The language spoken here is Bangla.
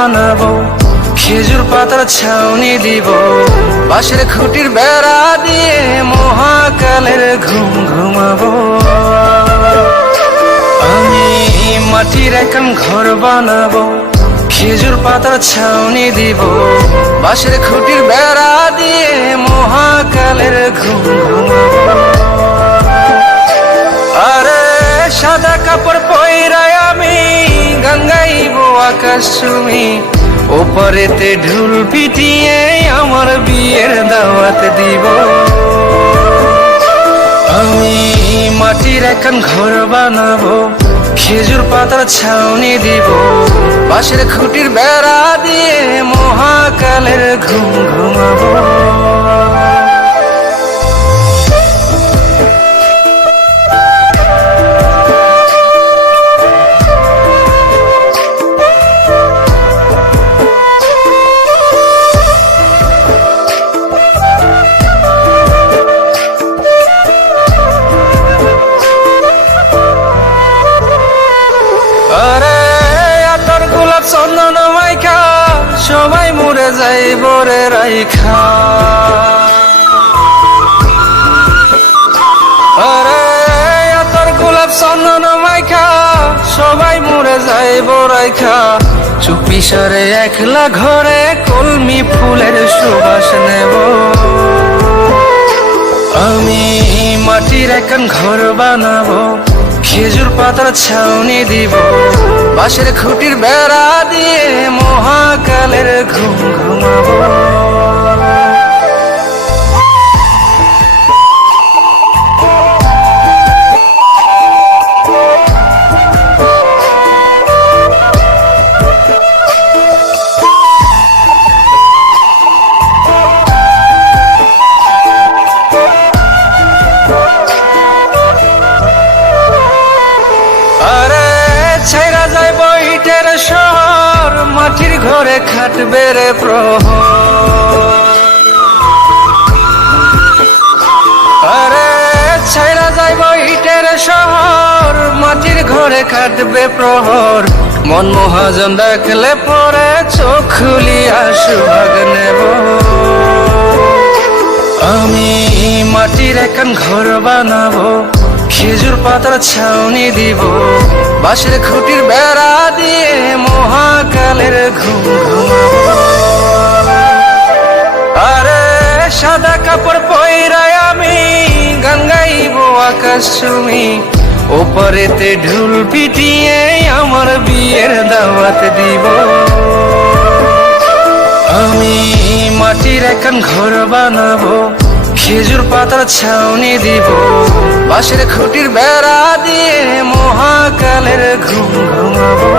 বানাবো, খেজুর পাতার ছাউনি দিব, বাঁশের খুঁটির বেড়া দিয়ে মহাকালের ঘুম ঘুমাবো। আমি মাটির এখন ঘর বানাবো, খেজুর পাতার ছাউনি দিব, বাঁশের খুঁটির বেড়া দিয়ে মহাকালের ঘুম ঘুমাবো। আরে সাদা কাপড় পয়রায় আমি গান গাইবো আকাশ চুমি, ওপরেতে ঢুল পিটিয়ে আমার বিয়ের দাওয়াত দিব। আমি মাটির এখন ঘর বানাবো, খেজুর পাতার ছাউনি দিব, বাঁশের খুঁটির বেড়া দিয়ে মহাকালের ঘুম ঘুমাবো। চন্দন মাইখা সবাই মরে যাইব রে রাইখা, আরে তোর গোলাপ চন্দন মাইখা সবাই মরে যাইব রাইখা, চুপি সারে একলা ঘরে কলমি ফুলের সুবাস নেব। আমি মাটির এখন ঘর বানাবো, খেজুর পাতার ছাউনি দিব, বাঁশের খুঁটির বেড়া দিয়ে মহাকালের ঘুম ঘুমাবো। শহর মাটির ঘরে খাটবে রে প্রহর, আরে ছাইরা যাইব ইটের শহর মাটির ঘরে খাটবে প্রহর, মন মহাজন দেখলে পরে চোখ খুলিয়া সুভাগ নেব। আমি মাটির এখন ঘর বানাবো, খেজুর পাতার ছাউনি দিব, বাঁশের খুঁটির বেড়া দিয়ে মহাকালের ঘুম ঘুমাবো। আরে সাদা কাপড় পয়রায় আমি গান গাইবো আকাশ চুমি, ওপরেতে ঢুল পিটিয়ে আমার বিয়ের দাওয়াত দিব। আমি মাটির এখন ঘর বানাবো, খেজুর পাতার ছাউনি দিব, বাঁশের খুঁটির বেড়া দিয়ে মহাকালের ঘুম ঘুমাবো।